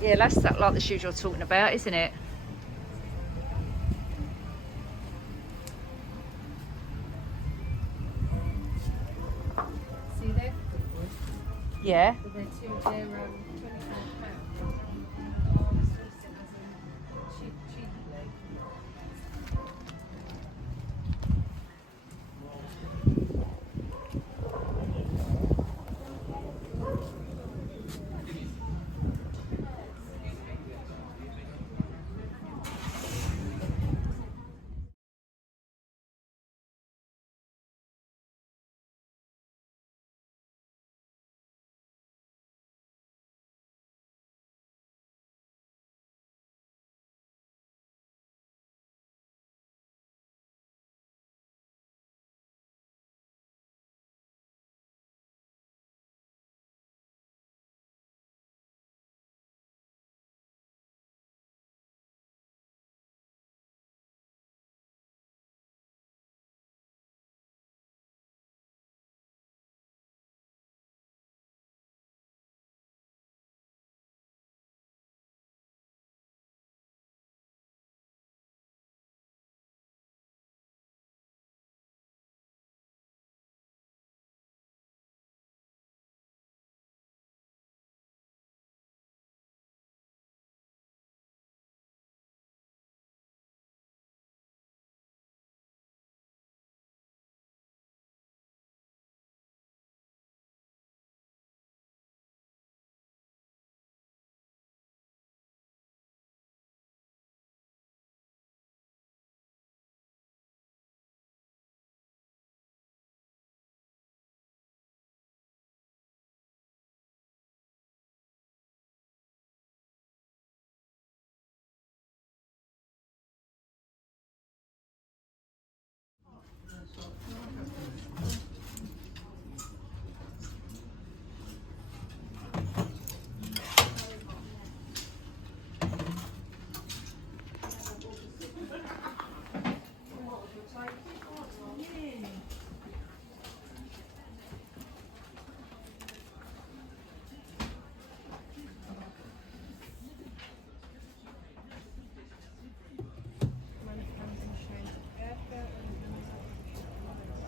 Yeah, that's like the shoes you're talking about, isn't it? See, they're good ones. Yeah. But they're £25. Cheaply.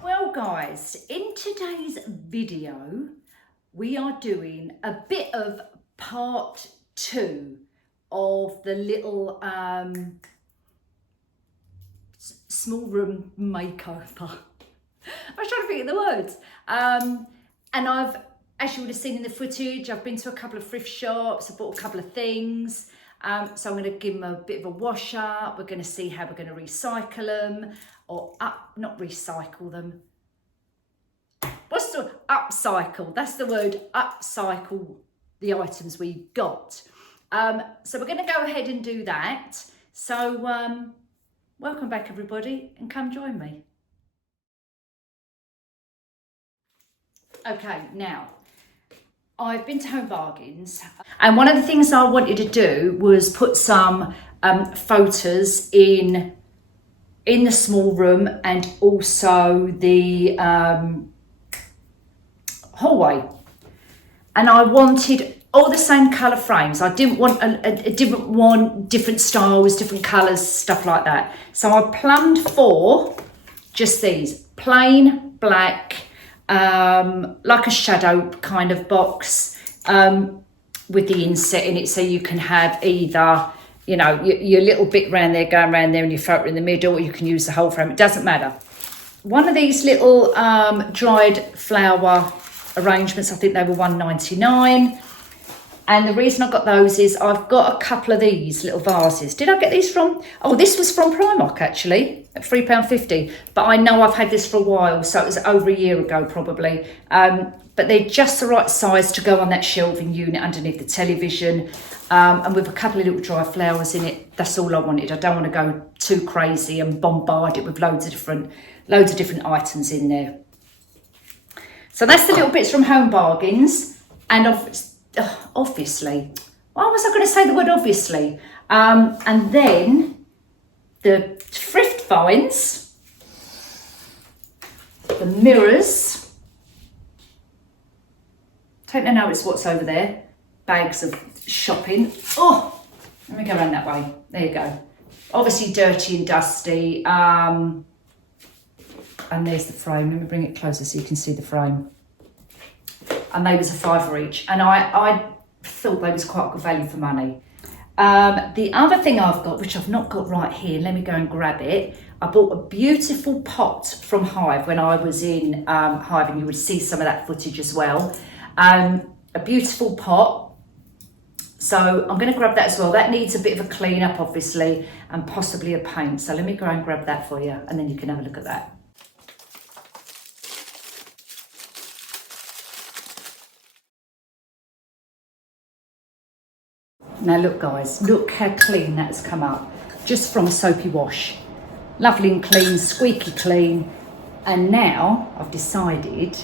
Well guys, in today's video, we are doing a bit of part 2 of the little small room makeover. I was trying to think of the words. And I've, as you would have seen in the footage, I've been to a couple of thrift shops, I bought a couple of things. So I'm going to give them a bit of a wash up. We're going to see how we're going to recycle them, or not recycle them. What's the upcycle? That's the word, upcycle the items we got. So we're going to go ahead and do that. So welcome back everybody, and come join me. Okay, now I've been to Home Bargains, and one of the things I wanted to do was put some photos in in the small room and also the hallway. And I wanted all the same colour frames. I didn't want didn't want different styles, different colours, stuff like that. So I plumbed for just these plain black, like a shadow kind of box, with the inset in it, so you can have either, you know, your little bit round there going round there and your photo in the middle, or you can use the whole frame. It doesn't matter. One of these little dried flower arrangements, I think they were £1.99. And the reason I got those is I've got a couple of these little vases. Did I get these from? Oh, this was from Primark actually, at £3.50. But I know I've had this for a while, so it was over a year ago probably. But they're just the right size to go on that shelving unit underneath the television. And with a couple of little dry flowers in it, that's all I wanted. I don't want to go too crazy and bombard it with loads of different items in there. So that's the little bits from Home Bargains. And obviously, why was I going to say the word obviously? And then the thrift finds, the mirrors. Take no notice what's over there. Bags of shopping. Oh, let me go around that way. There you go. Obviously dirty and dusty. And there's the frame. Let me bring it closer so you can see the frame. And they was £5 each. And I thought they was quite good value for money. The other thing I've got, which I've not got right here, let me go and grab it. I bought a beautiful pot from Hythe when I was in Hythe, and you would see some of that footage as well. A beautiful pot. So I'm going to grab that as well. That needs a bit of a clean up, obviously, and possibly a paint. So let me go and grab that for you, and then you can have a look at that. Now look guys, look how clean that has come up, just from a soapy wash. Lovely and clean, squeaky clean. And now I've decided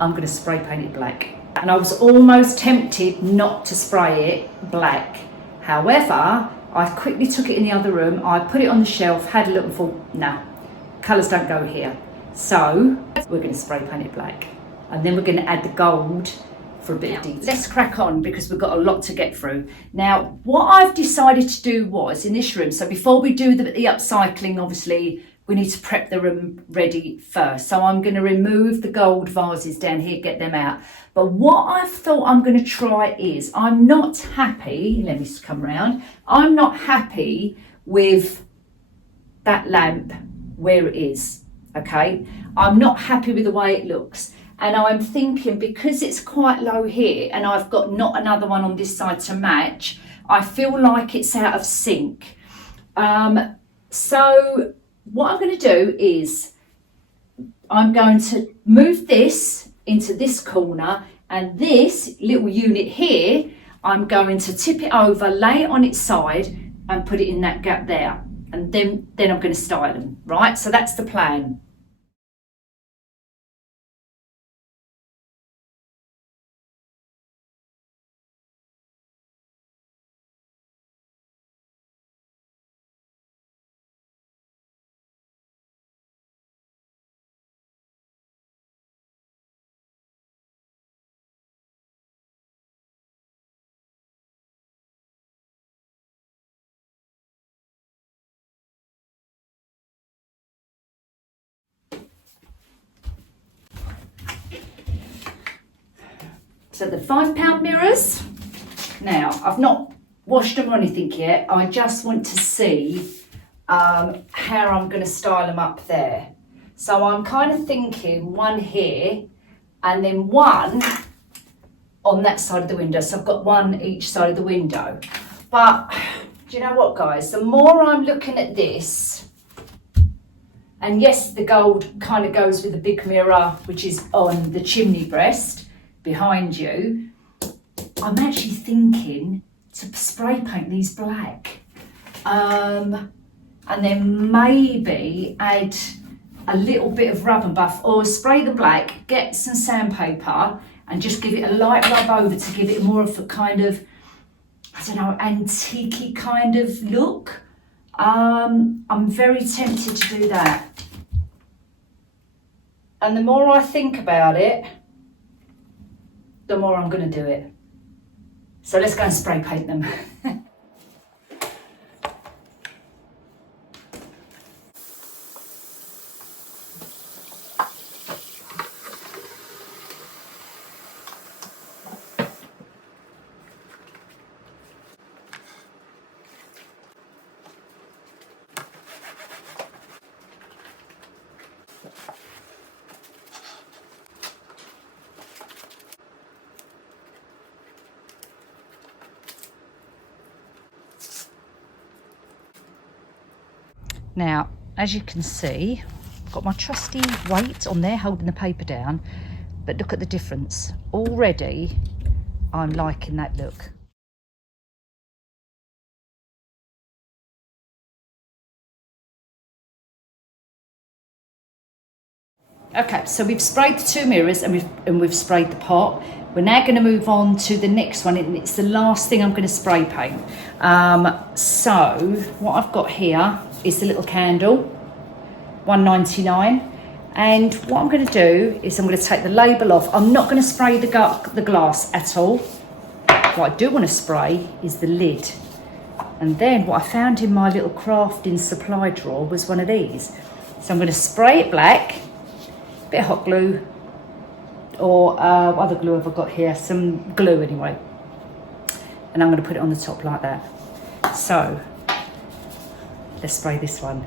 I'm going to spray paint it black. And I was almost tempted not to spray it black. However, I quickly took it in the other room, I put it on the shelf, had a look and thought, nah, colours don't go here. So we're going to spray paint it black. And then we're going to add the gold for a bit of detail. Let's crack on because we've got a lot to get through. Now, what I've decided to do was, in this room, so before we do the upcycling, obviously, we need to prep the room ready first. So I'm going to remove the gold vases down here, get them out. But what I thought I'm going to try is, I'm not happy, let me just come round, I'm not happy with that lamp where it is, okay? I'm not happy with the way it looks. And I'm thinking, because it's quite low here and I've got not another one on this side to match, I feel like it's out of sync. So what I'm going to do is I'm going to move this into this corner, and this little unit here, I'm going to tip it over, lay it on its side and put it in that gap there. And then I'm going to style them, right? So that's the plan. So the £5 mirrors, now I've not washed them or anything yet, I just want to see how I'm going to style them up there. So I'm kind of thinking one here and then one on that side of the window. So I've got one each side of the window. But do you know what guys, the more I'm looking at this, and yes, the gold kind of goes with the big mirror, which is on the chimney breast behind you, I'm actually thinking to spray paint these black, and then maybe add a little bit of rub and buff, or spray the black, get some sandpaper and just give it a light rub over to give it more of a kind of, I don't know, antique-y kind of look. I'm very tempted to do that. And the more I think about it, the more I'm going to do it. So let's go and spray paint them. Now, as you can see, I've got my trusty weight on there holding the paper down, but look at the difference. Already, I'm liking that look. Okay, so we've sprayed the 2 mirrors and we've sprayed the pot. We're now going to move on to the next one, and it's the last thing I'm going to spray paint. So what I've got here is the little candle, $1.99. And what I'm going to do is I'm going to take the label off. I'm not going to spray the glass at all. What I do want to spray is the lid. And then what I found in my little crafting supply drawer was one of these. So I'm going to spray it black, a bit of hot glue, or what other glue have I got here? Some glue anyway. And I'm going to put it on the top like that. So let's spray this one.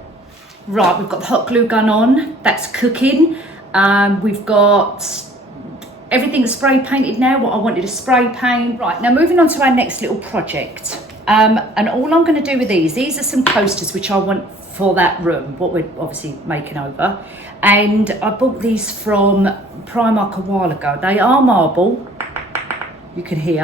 Right, we've got the hot glue gun on. That's cooking. We've got everything spray painted now, what I wanted to spray paint. Right, now moving on to our next little project. And all I'm going to do with these are some coasters which I want for that room, what we're obviously making over. And I bought these from Primark a while ago. They are marble, you can hear.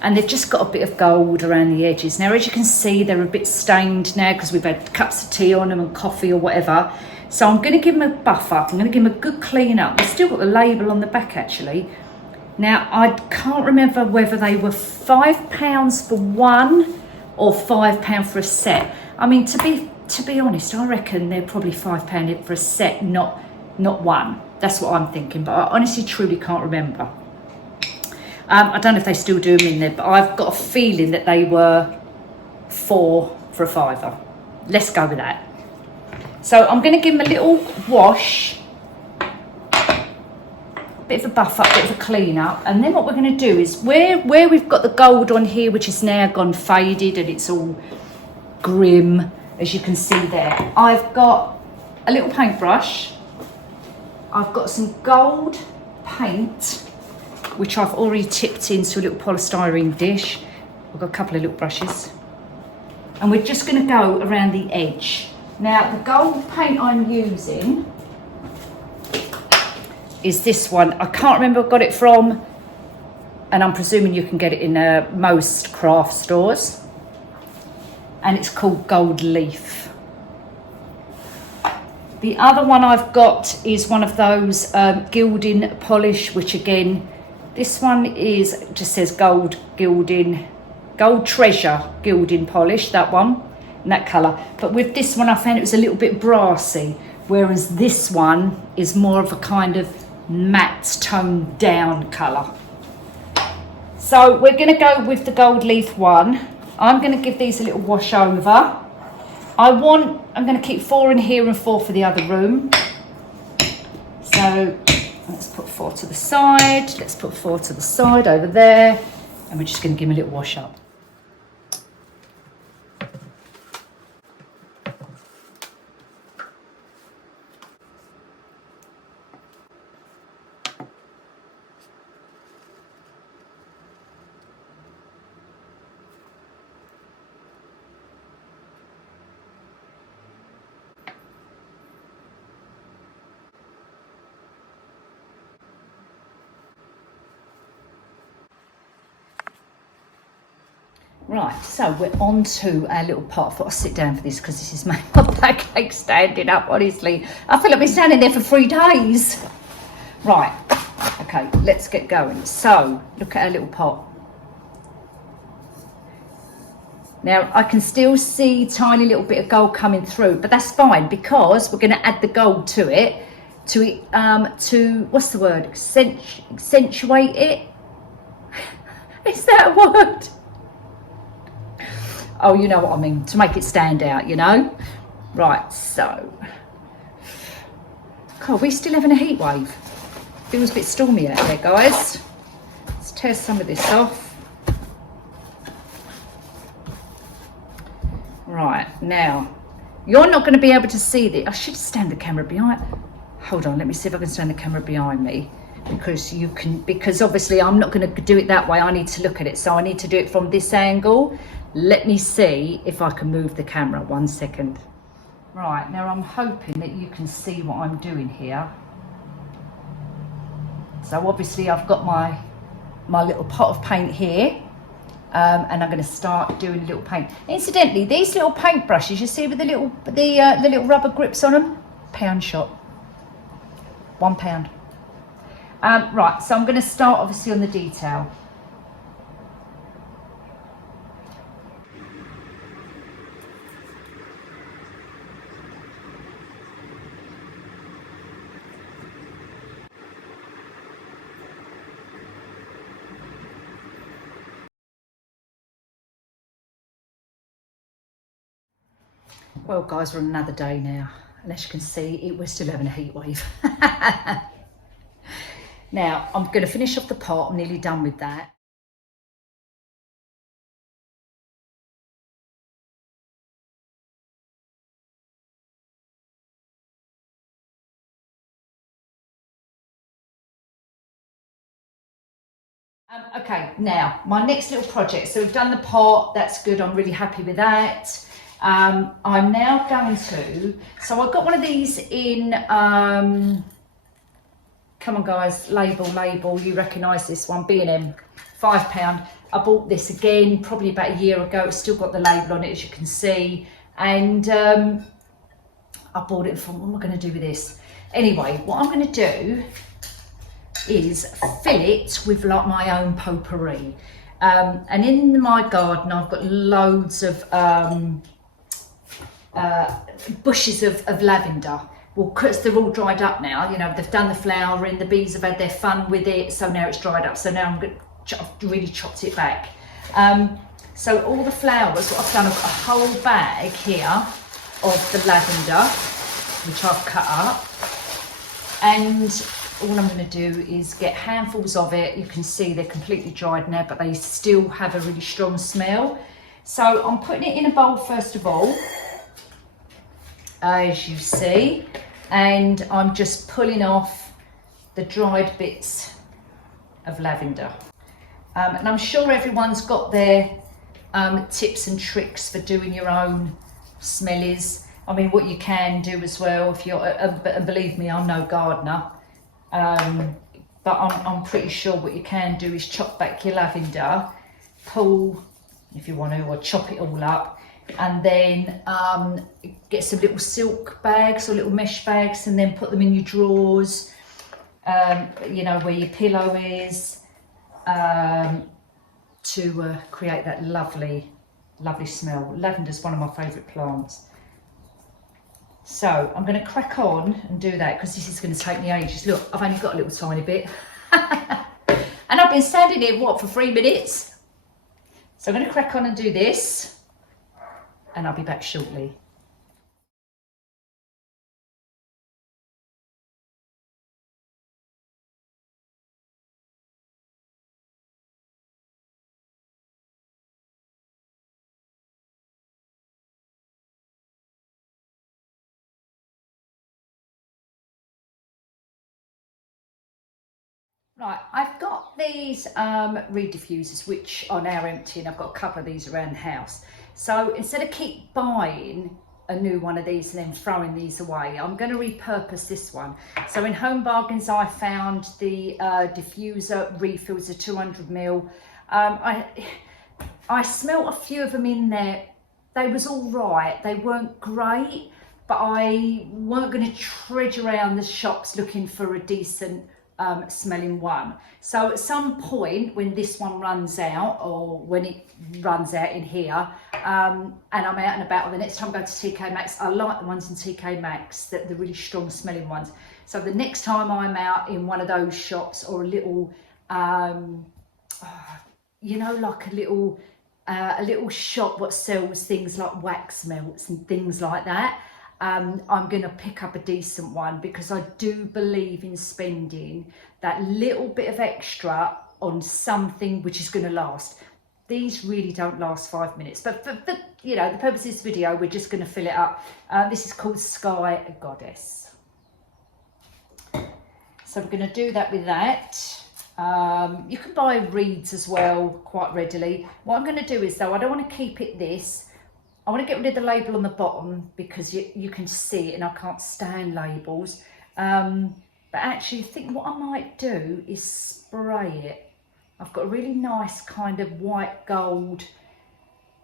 And they've just got a bit of gold around the edges. Now, as you can see, they're a bit stained now because we've had cups of tea on them and coffee or whatever. So I'm going to give them a buff up. I'm going to give them a good clean up. They've still got the label on the back, actually. Now, I can't remember whether they were £5 for one or £5 for a set. I mean, to be honest, I reckon they're probably £5 for a set, not one. That's what I'm thinking, but I honestly, truly can't remember. I don't know if they still do them in there, but I've got a feeling that they were 4 for a £5. Let's go with that. So I'm going to give them a little wash, bit of a buff up, bit of a clean up, and then what we're going to do is where we've got the gold on here, which is now gone faded and it's all grim, as you can see there, I've got a little paintbrush. I've got some gold paint, which I've already tipped into a little polystyrene dish. I've got a couple of little brushes. And we're just going to go around the edge. Now, the gold paint I'm using is this one. I can't remember where I got it from, and I'm presuming you can get it in most craft stores. And it's called Gold Leaf. The other one I've got is one of those gilding polish, which again, this one is, just says gold gilding, gold treasure gilding polish, that one, in that colour. But with this one, I found it was a little bit brassy, whereas this one is more of a kind of matte toned down colour. So we're going to go with the Gold Leaf one. I'm going to give these a little wash over. I'm going to keep 4 in here and 4 for the other room. So let's put 4 to the side. Let's put 4 to the side over there. And we're just going to give them a little wash up. Right, so we're on to our little pot. I thought I'd sit down for this because this is my pancake standing up, honestly. I feel like I've been standing there for 3 days. Right, okay, let's get going. So, look at our little pot. Now I can still see tiny little bit of gold coming through, but that's fine because we're going to add the gold to it to what's the word? Accentuate it. Is that a word? Oh, you know what I mean, to make it stand out, you know. Right, so God, we're still having a heat wave. Feels a bit stormy out there, guys. Let's tear some of this off. Right, now, you're not going to be able to see this. I should stand the camera behind. Hold on, let me see if I can stand the camera behind me. Because obviously I'm not going to do it that way. I need to look at it. So I need to do it from this angle. Let me see if I can move the camera. 1 second. Right, now I'm hoping that you can see what I'm doing here. So obviously I've got my little pot of paint here. And I'm going to start doing a little paint. Incidentally, these little paint brushes you see with the little rubber grips on them, pound shop, £1. Right, so I'm going to start obviously on the detail. Well guys, we're on another day now, and as you can see, we're still having a heat wave. Now, I'm going to finish off the pot. I'm nearly done with that. Okay, now, my next little project. So we've done the pot, that's good, I'm really happy with that. I'm now going to, so I've got one of these in, come on guys, label, you recognise this one, B&M, £5. I bought this again, probably about a year ago. It's still got the label on it, as you can see. And I bought it from, what am I going to do with this? Anyway, what I'm going to do is fill it with like my own potpourri. And in my garden, I've got loads of bushes of lavender. Well, because they're all dried up now, you know, they've done the flowering, the bees have had their fun with it, so now it's dried up. So now I've really chopped it back. So all the flowers, what I've done, I've got a whole bag here of the lavender, which I've cut up. And all I'm going to do is get handfuls of it. You can see they're completely dried now, but they still have a really strong smell. So I'm putting it in a bowl first of all, as you see, and I'm just pulling off the dried bits of lavender. And I'm sure everyone's got their tips and tricks for doing your own smellies. I mean, what you can do as well, if you're, and believe me, I'm no gardener, but I'm pretty sure what you can do is chop back your lavender, pull, if you want to, or chop it all up, and then get some little silk bags or little mesh bags, and then put them in your drawers, you know, where your pillow is, to create that lovely smell. Lavender's one of my favourite plants. So I'm going to crack on and do that, because this is going to take me ages. Look, I've only got a little tiny bit. And I've been standing here, what, for 3 minutes? So I'm going to crack on and do this, and I'll be back shortly. Right, I've got these reed diffusers, which are now empty, and I've got a couple of these around the house. So instead of keep buying a new one of these and then throwing these away, I'm going to repurpose this one. So in Home Bargains, I found the diffuser refills, a 200ml. I smelt a few of them in there. They was all right. They weren't great, but I weren't going to trudge around the shops looking for a decent smelling one. So at some point when this one runs out, or when it runs out in here, and I'm out and about, or the next time I go to TK Maxx, I like the ones in TK Maxx, the really strong smelling ones. So the next time I'm out in one of those shops, or a little, you know, like a little shop what sells things like wax melts and things like that, I'm going to pick up a decent one, because I do believe in spending that little bit of extra on something which is going to last. These really don't last 5 minutes, but for you know, the purpose of this video, we're just going to fill it up. This is called Sky Goddess. So we're going to do that with that. You can buy reeds as well quite readily. What I'm going to do is, though, I don't want to keep it this. I want to get rid of the label on the bottom, because you can see it and I can't stand labels. But actually, I think what I might do is spray it. I've got a really nice kind of white gold,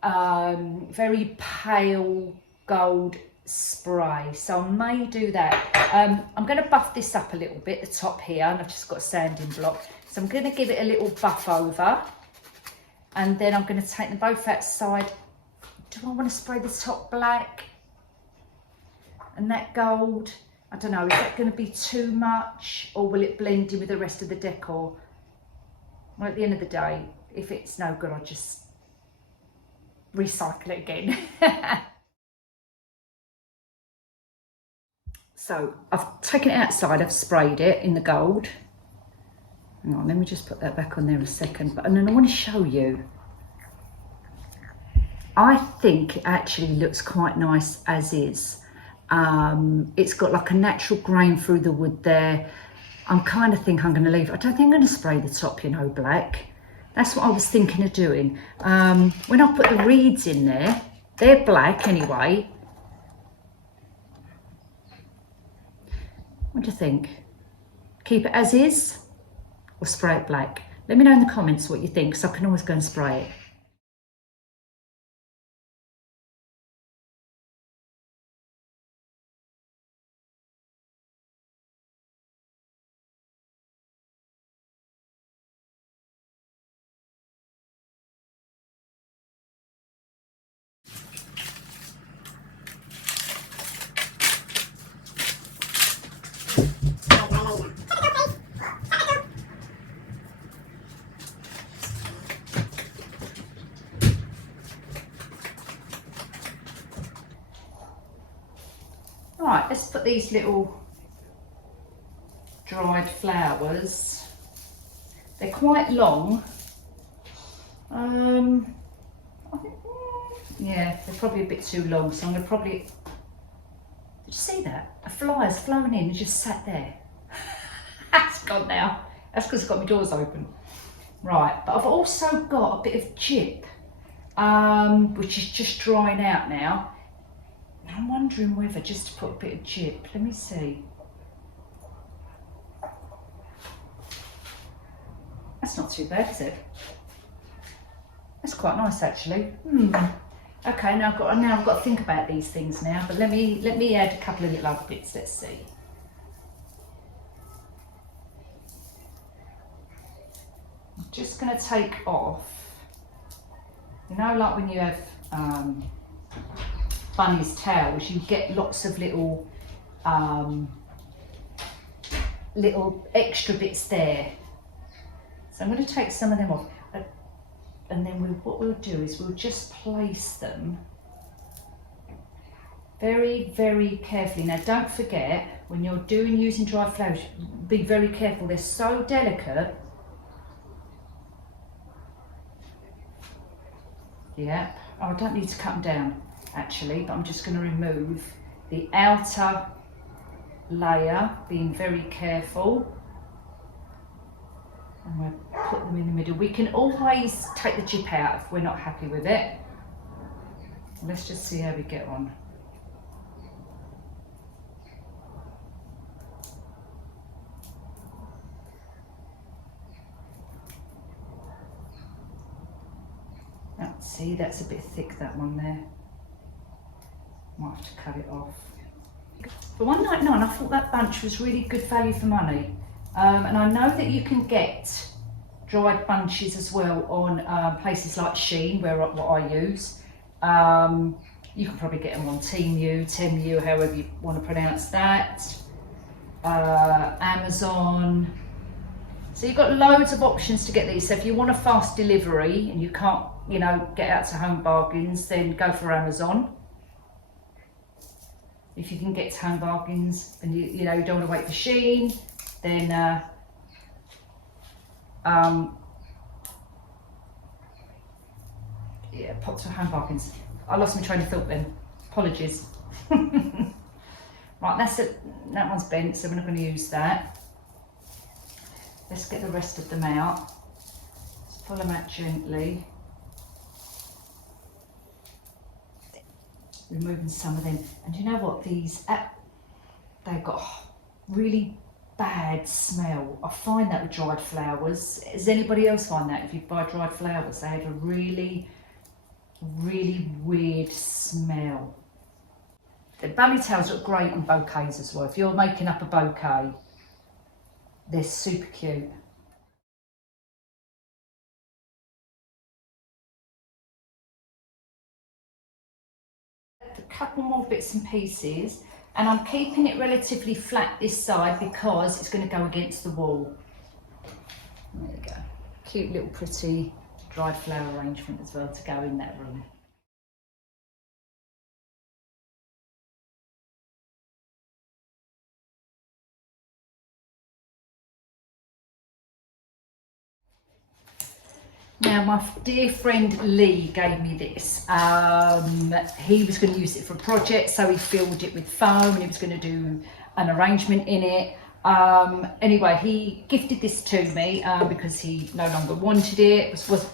very pale gold spray, so I may do that. I'm going to buff this up a little bit, the top here, and I've just got a sanding block, so I'm going to give it a little buff over, and then I'm going to take them both outside. Do I want to spray the top black and that gold? I don't know, is that going to be too much, or will it blend in with the rest of the decor? Well, at the end of the day, if it's no good, I'll just recycle it again. So I've taken it outside, I've sprayed it in the gold. Hang on, let me just put that back on there a second. And then I want to show you. I think it actually looks quite nice as is. It's got like a natural grain through the wood there. I'm kind of think I'm going to leave. I don't think I'm going to spray the top, you know, black. That's what I was thinking of doing. When I put the reeds in there, they're black anyway. What do you think? Keep it as is or spray it black? Let me know in the comments what you think, so I can always go and spray it. Right, let's put these little dried flowers. They're quite long. I think, yeah, they're probably a bit too long, so I'm going to probably... Did you see that? A fly's flown in and just sat there. That's gone now. That's because I've got my doors open. Right, but I've also got a bit of gyp, which is just drying out now. I'm wondering whether just to put a bit of gyp. Let me see. That's not too bad, is it? That's quite nice, actually. Okay, now I've got to think about these things now. But let me add a couple of little other bits. Let's see. I'm just going to take off. You know, like when you have bunny's towels, you get lots of little extra bits there. So I'm going to take some of them off, and then what we'll do is we'll just place them very, very carefully. Now don't forget, when you're using dry flowers, be very careful, they're so delicate. Yeah, oh, I don't need to cut them down actually, but I'm just going to remove the outer layer, being very careful, and we'll put them in the middle. We can always take the gyp out if we're not happy with it. Let's just see how we get on. See, that's a bit thick, that one there. Might have to cut it off. For $1.99, I thought that bunch was really good value for money. And I know that you can get dried bunches as well on places like Shein, what I use. You can probably get them on Temu, however you want to pronounce that. Amazon. So you've got loads of options to get these. So if you want a fast delivery and you can't, you know, get out to Home Bargains, then go for Amazon. If you can get to Home Bargains and you know, you don't want to wait for Shein, then yeah, pop to Home Bargains. I lost my train of thought then. Apologies. Right, that's it. That one's bent, so we're not going to use that. Let's get the rest of them out. Let's pull them out gently. Removing some of them. And you know what? These, they've got really bad smell. I find that with dried flowers. Does anybody else find that? If you buy dried flowers, they have a really weird smell. The bunny tails look great on bouquets as well. If you're making up a bouquet, they're super cute. A couple more bits and pieces, and I'm keeping it relatively flat this side because it's going to go against the wall. There we go. Cute little pretty dried flower arrangement as well to go in that room. Now my dear friend Lee gave me this. He was going to use it for a project, so he filled it with foam and he was going to do an arrangement in it. Anyway, he gifted this to me because he no longer wanted it. It was,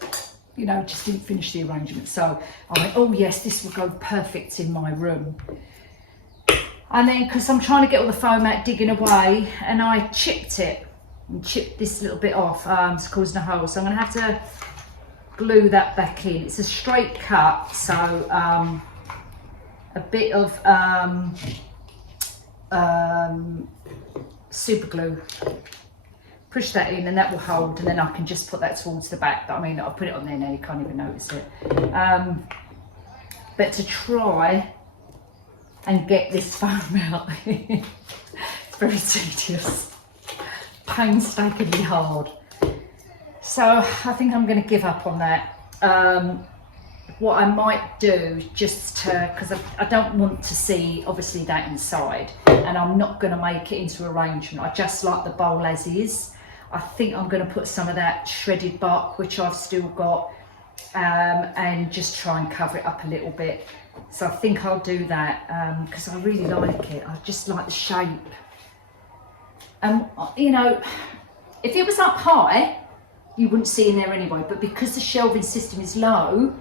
you know, just didn't finish the arrangement. So I went, oh yes, this will go perfect in my room. And then, because I'm trying to get all the foam out, digging away, and I chipped it and chipped this little bit off. It's causing a hole, so I'm going to have to glue that back in. It's a straight cut, so a bit of super glue, push that in and that will hold, and then I can just put that towards the back. But I mean, I'll put it on there now, you can't even notice it. But to try and get this foam out, it's very tedious, painstakingly hard. So I think I'm going to give up on that. What I might do, just because I don't want to see obviously that inside, and I'm not going to make it into arrangement. I just like the bowl as is. I think I'm going to put some of that shredded bark, which I've still got, and just try and cover it up a little bit. So I think I'll do that because I really like it. I just like the shape. And you know, if it was up high, you wouldn't see in there anyway, but because the shelving system is low,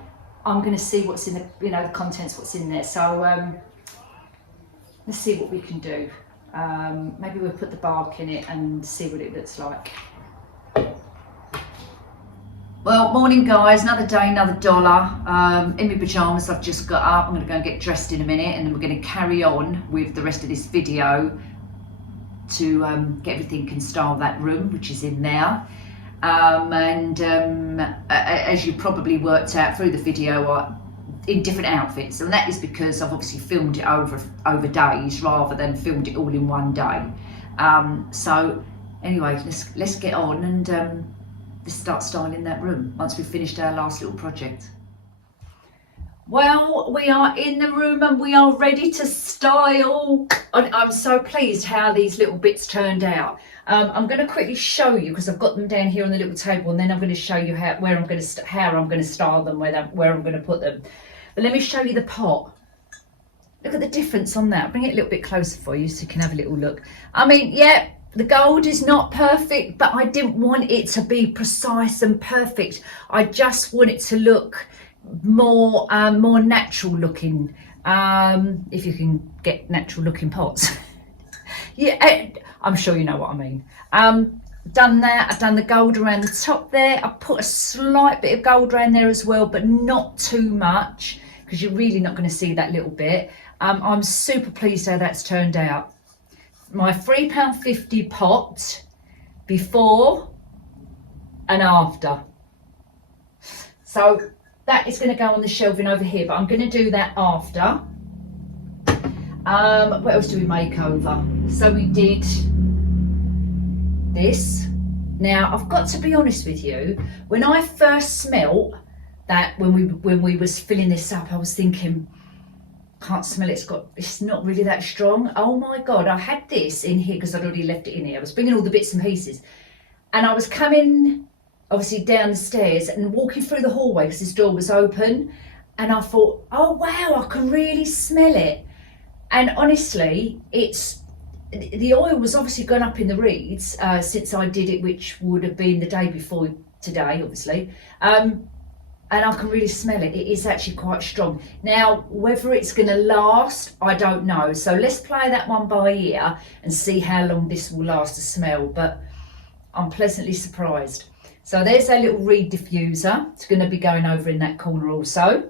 I'm going to see what's in the, you know, the contents, what's in there. So let's see what we can do. Maybe we'll put the bark in it and see what it looks like. Well, morning guys, another day, another dollar. In my pyjamas, I've just got up. I'm going to go and get dressed in a minute, and then we're going to carry on with the rest of this video to get everything and style that room, which is in there. As you probably worked out through the video, in different outfits, and that is because I've obviously filmed it over days rather than filmed it all in one day. So anyway, let's get on and let's start styling that room once we've finished our last little project. Well, we are in the room and we are ready to style. I'm so pleased how these little bits turned out. I'm going to quickly show you, because I've got them down here on the little table, and then I'm going to show you how I'm going to style them, where I'm going to put them. But let me show you the pot. Look at the difference on that. I'll bring it a little bit closer for you so you can have a little look. I mean, yeah, the gold is not perfect, but I didn't want it to be precise and perfect. I just want it to look more natural looking, if you can get natural looking pots. Yeah, I'm sure you know what I mean. Done that. I've done the gold around the top there. I put a slight bit of gold around there as well, but not too much, because you're really not going to see that little bit. I'm super pleased how that's turned out. My £3.50 pot, before and after. So that is going to go on the shelving over here, but I'm going to do that after. What else do we make over? So we did this. Now I've got to be honest with you, when I first smelt that, when we was filling this up, I was thinking, can't smell it, it's not really that strong. Oh my god, I had this in here because I'd already left it in here. I was bringing all the bits and pieces, and I was coming obviously down the stairs and walking through the hallway because this door was open, and I thought, oh wow, I can really smell it. And honestly, the oil was obviously gone up in the reeds since I did it, which would have been the day before today, obviously. And I can really smell it. It is actually quite strong. Now, whether it's going to last, I don't know. So let's play that one by ear and see how long this will last to smell. But I'm pleasantly surprised. So there's our little reed diffuser. It's going to be going over in that corner also.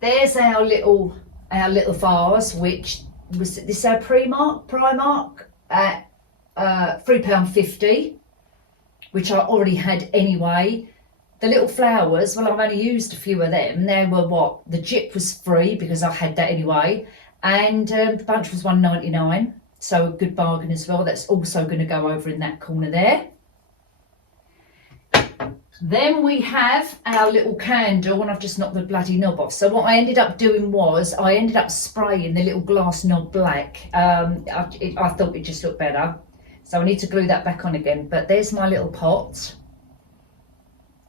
There's our little vase, which was this our Primark at £3.50. Which I already had anyway. The little flowers, well, I've only used a few of them. They were what? The jip was free because I had that anyway. And the bunch was £1.99. So a good bargain as well. That's also going to go over in that corner there. Then we have our little candle, and I've just knocked the bloody knob off. So what I ended up doing was, I ended up spraying the little glass knob black. I thought it just looked better. So I need to glue that back on again. But there's my little pot.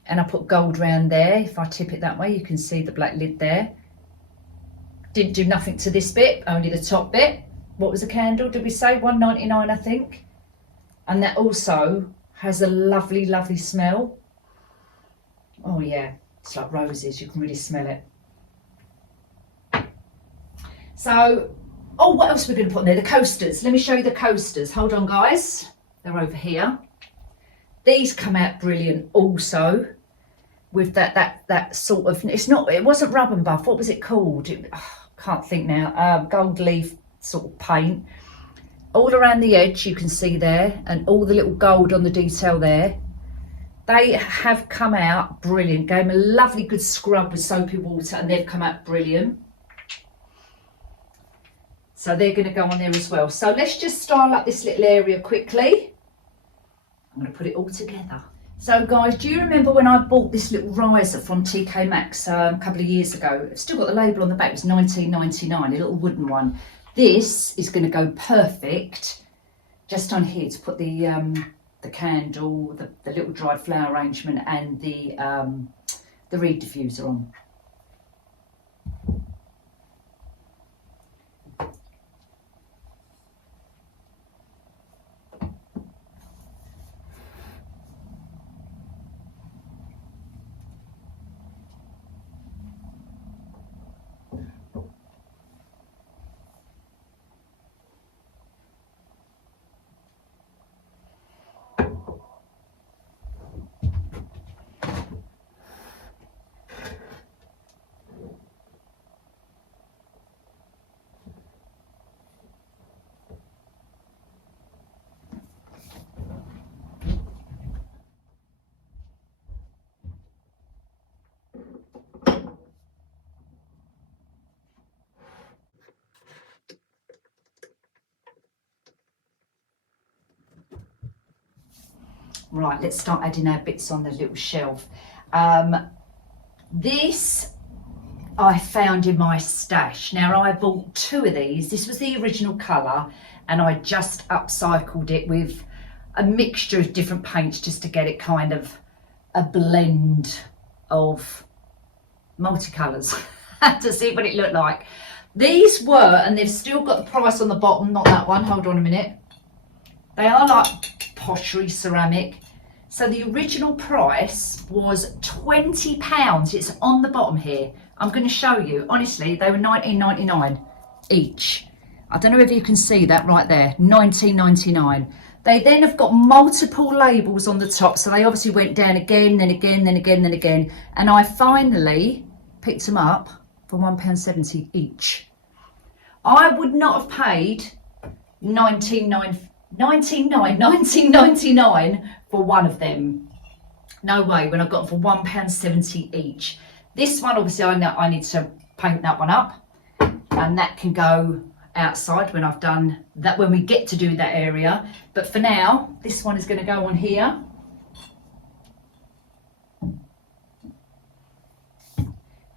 And I put gold round there. If I tip it that way, you can see the black lid there. Didn't do nothing to this bit, only the top bit. What was the candle, did we say? £1.99, I think. And that also has a lovely, lovely smell. Oh yeah, it's like roses. You can really smell it. So, oh, what else are we going to put in there? The coasters. Let me show you the coasters. Hold on, guys. They're over here. These come out brilliant also with that sort of, it wasn't rub and buff. What was it called? Can't think now. Gold leaf sort of paint. All around the edge you can see there, and all the little gold on the detail there. They have come out brilliant. Gave them a lovely good scrub with soapy water, and they've come out brilliant. So they're going to go on there as well. So let's just style up this little area quickly. I'm going to put it all together. So guys, do you remember when I bought this little riser from TK Maxx a couple of years ago? It's still got the label on the back. It was $19.99, a little wooden one. This is going to go perfect just on here to put the candle, the little dried flower arrangement, and the reed diffuser on. Right, let's start adding our bits on the little shelf. This I found in my stash. Now I bought two of these. This was the original colour, and I just upcycled it with a mixture of different paints just to get it kind of a blend of multicolours to see what it looked like. These were, and they've still got the price on the bottom, not that one, hold on a minute. They are like pottery ceramic. So the original price was £20. It's on the bottom here. I'm going to show you. Honestly, they were $19.99 each. I don't know if you can see that right there. $19.99. They then have got multiple labels on the top. So they obviously went down again, then again, then again, then again. And I finally picked them up for £1.70 each. I would not have paid £19.99 19.99 for one of them. No way, when I got them for £1.70 each. This one, obviously, I know I need to paint that one up, and that can go outside when I've done that, when we get to do that area. But for now, this one is going to go on here.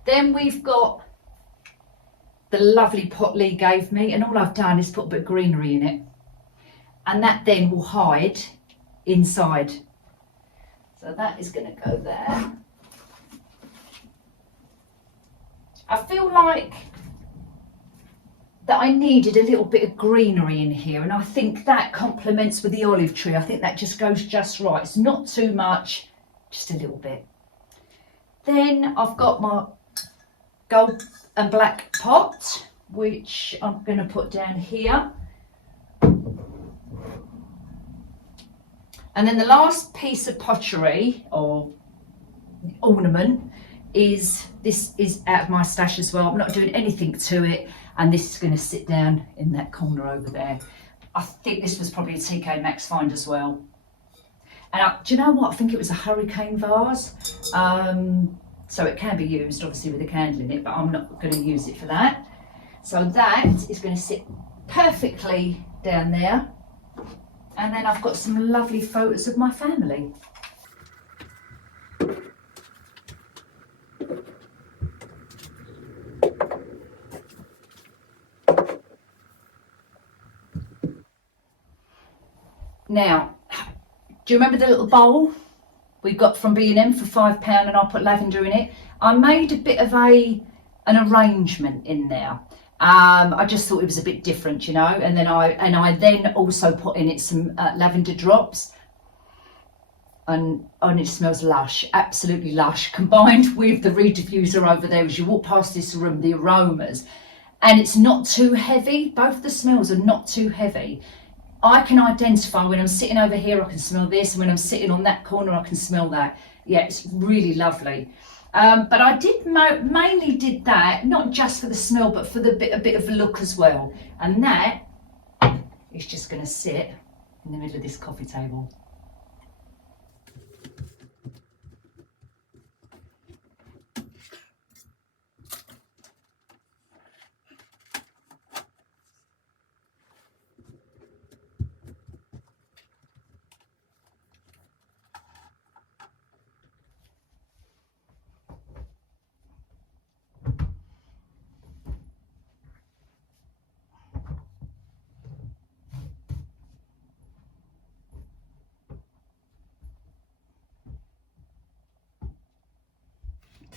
Then we've got the lovely pot Lee gave me, and all I've done is put a bit of greenery in it, and that then will hide inside. So that is going to go there. I feel like that I needed a little bit of greenery in here, and I think that complements with the olive tree. I think that just goes just right. It's not too much, just a little bit. Then I've got my gold and black pot, which I'm going to put down here. And then the last piece of pottery or ornament is, this is out of my stash as well. I'm not doing anything to it, and this is going to sit down in that corner over there. I think this was probably a TK Maxx find as well. And do you know what? I think it was a hurricane vase. So it can be used obviously with a candle in it, but I'm not going to use it for that. So that is going to sit perfectly down there. And then I've got some lovely photos of my family. Now, do you remember the little bowl we got from B&M for £5 and I put lavender in it? I made a bit of an arrangement in there. I just thought it was a bit different, you know, and then I then also put in it some lavender drops, and it smells lush, absolutely lush, combined with the reed diffuser over there. As you walk past this room, the aromas, and it's not too heavy. Both the smells are not too heavy. I can identify when I'm sitting over here, I can smell this, and when I'm sitting on that corner, I can smell that. Yeah, it's really lovely. But I did mainly did that, not just for the smell, but for a bit of look as well. And that is just going to sit in the middle of this coffee table.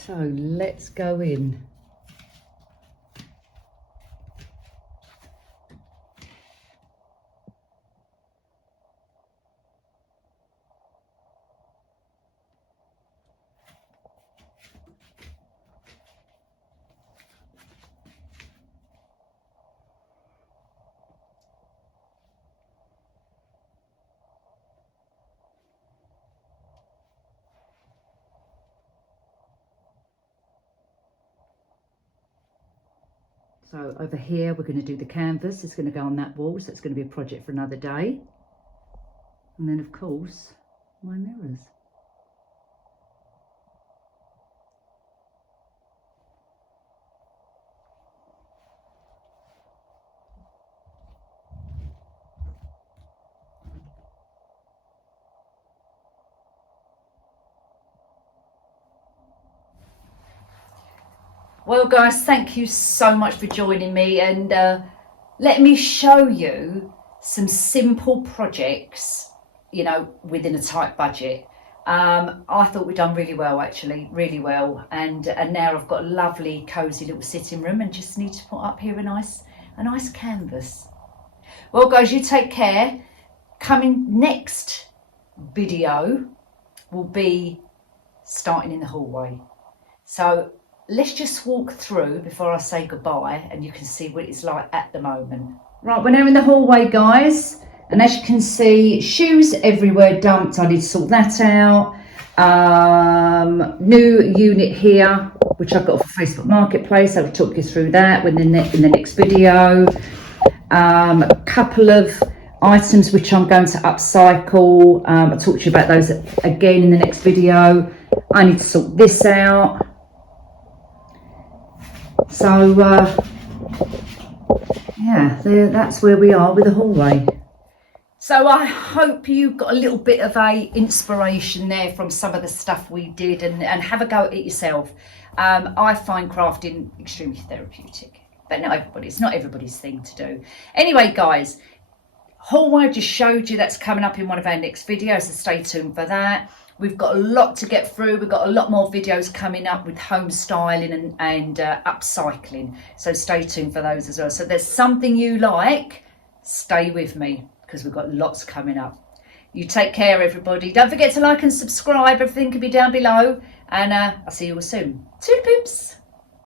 So let's go in. So over here, we're going to do the canvas. It's going to go on that wall, so it's going to be a project for another day. And then, of course, my mirrors. Well, guys, thank you so much for joining me, and let me show you some simple projects, you know, within a tight budget. I thought we'd done really well, actually, really well. And now I've got a lovely, cosy little sitting room, and just need to put up here a nice canvas. Well, guys, you take care. Coming next video will be starting in the hallway. So let's just walk through before I say goodbye, and you can see what it's like at the moment. Right, we're now in the hallway, guys, and as you can see, shoes everywhere dumped. I need to sort that out. New unit here, which I've got off Facebook Marketplace. I'll talk you through that in the next video. A couple of items which I'm going to upcycle. I'll talk to you about those again in the next video. I need to sort this out. So yeah, that's where we are with the hallway. So I hope you got a little bit of a inspiration there from some of the stuff we did, and have a go at it yourself. I find crafting extremely therapeutic, but it's not everybody's thing to do. Anyway, guys, hallway I just showed you, that's coming up in one of our next videos, so stay tuned for that. We've got a lot to get through. We've got a lot more videos coming up with home styling and upcycling, so stay tuned for those as well. So there's something you like, stay with me, because we've got lots coming up. You take care, everybody. Don't forget to like and subscribe. Everything can be down below, and I'll see you all soon. Toodle poops.